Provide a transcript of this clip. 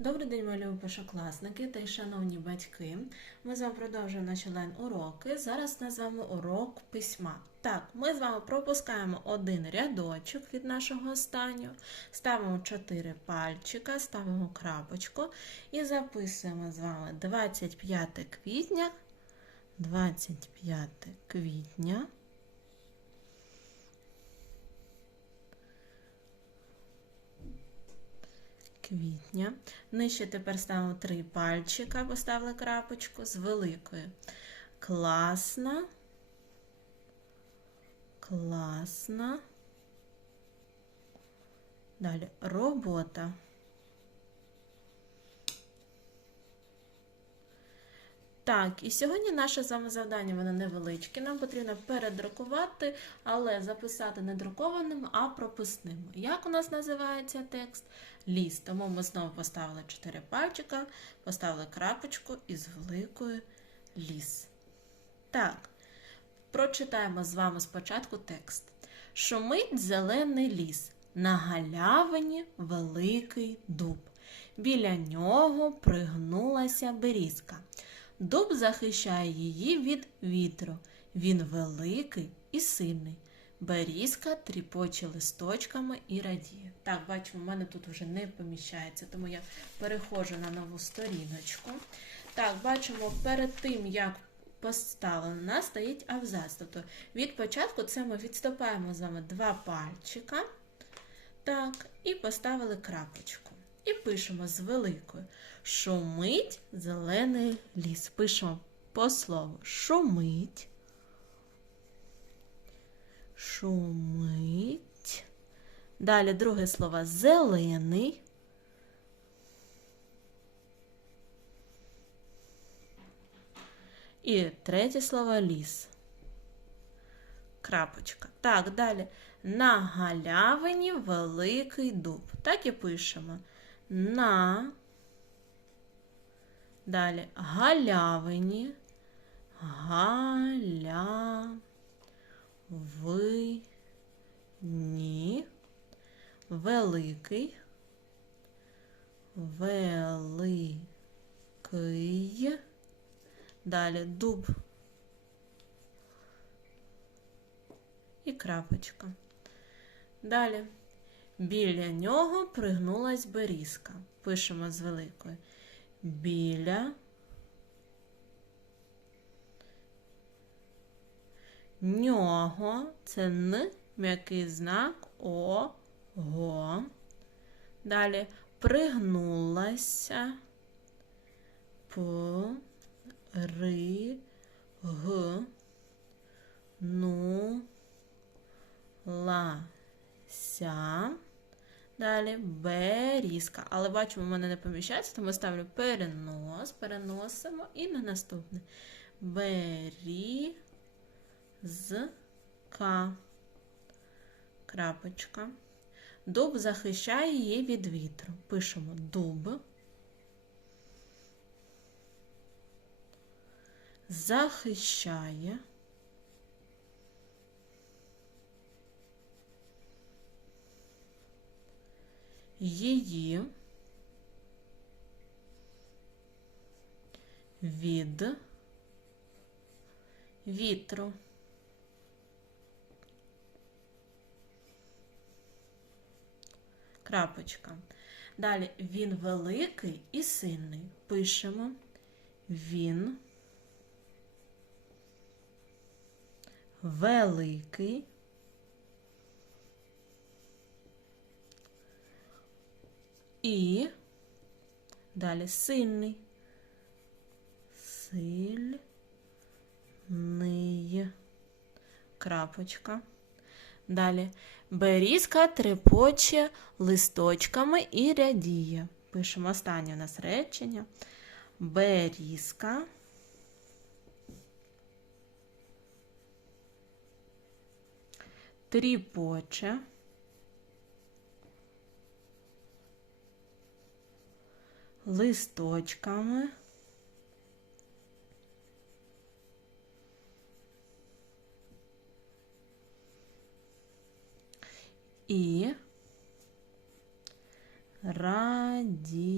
Добрий день, мої першокласники та й шановні батьки. Ми з вами продовжуємо наші лайн-уроки. Зараз нас з вами урок письма. Так, ми з вами пропускаємо один рядочок від нашого останнього, ставимо 4 пальчика, ставимо крапочку і записуємо з вами 25 квітня. 25 квітня. Квітня. Нижче тепер ставимо три пальчика, поставили крапочку з великою. Класна. Класна. Далі робота. Так, і сьогодні наше завдання воно невеличке. Нам потрібно передрукувати, але записати не друкованим, а прописним. Як у нас називається текст? Ліс. Тому ми знову поставили 4 пальчика, поставили крапочку із великою ліс. Так, прочитаємо з вами спочатку текст. Шумить зелений ліс, на галявині великий дуб. Біля нього пригнулася берізка. Дуб захищає її від вітру. Він великий і сильний. Берізка тріпоче листочками і радіє. Так, бачимо, в мене тут вже не поміщається, тому я переходжу на нову сторіночку. Так, бачимо, перед тим, як поставлено, нас стоїть абзац. Тобто від початку це ми відступаємо з вами два пальчика. Так, і поставили крапочку. І пишемо з великою. Шумить зелений ліс. Пишемо по слову шумить. Шумить. Далі друге слово зелений. І третє слово ліс. Крапочка. Так, далі. На галявині великий дуб. Так і пишемо. На. Далі галявині. Галявині. Великий. Великий. Далі дуб. І крапочка. Далі. Біля нього пригнулась берізка. Пишемо з великою. Біля нього це Н, м'який знак О, го. Далі пригнулася П, Ри, Г, Ну, Далі берізка. Але бачимо, в мене не поміщається, тому ставлю перенос, переносимо і на наступне. Берізка. Крапочка. Дуб захищає її від вітру. Пишемо дуб. Захищає. Її від вітру. Крапочка. Далі він великий і сильний. Пишемо він великий. І далі сильний. Сильний. Крапочка. Далі берізка трепоче листочками і рядіє. Пишемо останнє у нас речення. Берізка. Тріпоче. Листочками. І